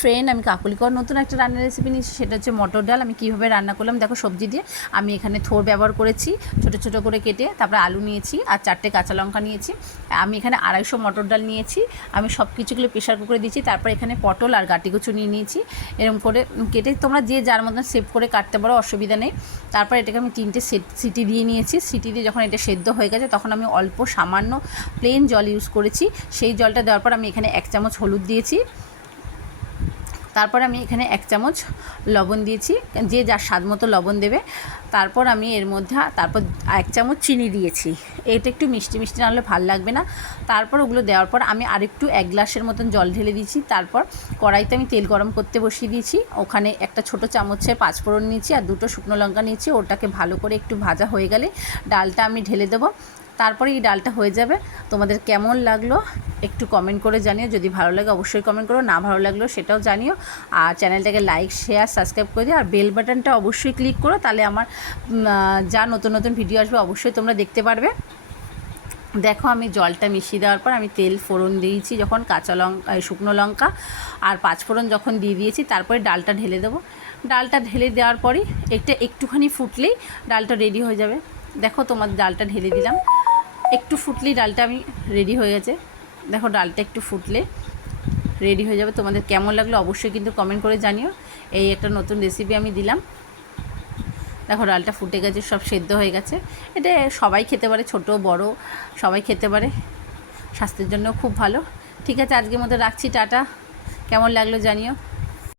Friend, আমি কাকলিকর নতুন একটা রান্নার রেসিপি নিয়েছি, সেটা হচ্ছে মটর ডাল। আমি কীভাবে রান্না করলাম দেখো। সবজি দিয়ে আমি এখানে থোড় ব্যবহার করেছি ছোটো ছোটো করে কেটে, তারপরে আলু নিয়েছি আর 4টে কাঁচা লঙ্কা নিয়েছি। আমি এখানে 250 মটর ডাল নিয়েছি। আমি সব কিছুগুলো প্রেশার কুকারে দিয়েছি। তারপর এখানে পটল আর গাটিকুচু নিয়ে নিয়েছি। এরকম করে কেটে তোমরা যে যার মতন সেভ করে কাটতে পারো, অসুবিধা নেই। তারপর এটাকে আমি 3টে সিটি দিয়ে নিয়েছি। সিটি দিয়ে যখন এটা সেদ্ধ হয়ে গেছে তখন আমি অল্প সামান্য প্লেন জল ইউজ করেছি। সেই জলটা দেওয়ার পর আমি এখানে 1 চামচ হলুদ দিয়েছি। তারপর আমি এখানে 1 চামচ লবণ দিয়েছি, যে যার স্বাদ মতো লবণ দেবে। তারপর আমি এর মধ্যে 1 চামচ চিনি দিয়েছি। এটা একটু মিষ্টি মিষ্টি না হলে ভালো লাগবে না। তারপর ওগুলো দেওয়ার পর আমি আরেকটু 1 গ্লাসের মতন জল ঢেলে দিয়েছি। তারপর কড়াইতে আমি তেল গরম করতে বসিয়ে দিয়েছি। ওখানে একটা ছোটো চামচের 5 ফোড়ন নিয়েছি আর 2টো শুকনো লঙ্কা নিয়েছি। ওটাকে ভালো করে একটু ভাজা হয়ে গেলে ডালটা আমি ঢেলে দেবো। তারপরে এই ডালটা হয়ে যাবে। তোমাদের কেমন লাগলো একটু কমেন্ট করে জানিও। যদি ভালো লাগে অবশ্যই কমেন্ট করো, না ভালো লাগলো সেটাও জানিও। আর চ্যানেলটাকে লাইক শেয়ার সাবস্ক্রাইব করে দিও। আর বেল বাটনটা অবশ্যই ক্লিক করো, তাহলে আমার যা নতুন নতুন ভিডিও আসবে অবশ্যই তোমরা দেখতে পারবে। দেখো আমি জলটা মিশিয়ে দেওয়ার পর আমি তেল ফোড়ন দিয়েছি যখন, কাঁচা লঙ্কা শুকনো লঙ্কা আর 5 ফোড়ন যখন দিয়ে দিয়েছি, তারপরে ডালটা ঢেলে দেবো। ডালটা ঢেলে দেওয়ার পরই একটুখানি ফুটলেই ডালটা রেডি হয়ে যাবে। দেখো তোমার ডালটা ঢেলে দিলাম, একটু ফুটলেই ডালটা আমি রেডি হয়ে গেছে। দেখো ডালটা একটু ফুটলে রেডি হয়ে যাবে। তোমাদের কেমন লাগলো অবশ্যই কিন্তু কমেন্ট করে জানিও। এই একটা নতুন রেসিপি আমি দিলাম। দেখো ডালটা ফুটে গেছে, সব সেদ্ধ হয়ে গেছে। এটা সবাই খেতে পারে, ছোট বড় সবাই খেতে পারে, স্বাস্থ্যের জন্য খুব ভালো। ঠিক আছে, আজকের মতো রাখছি, টাটা। কেমন লাগলো জানিও।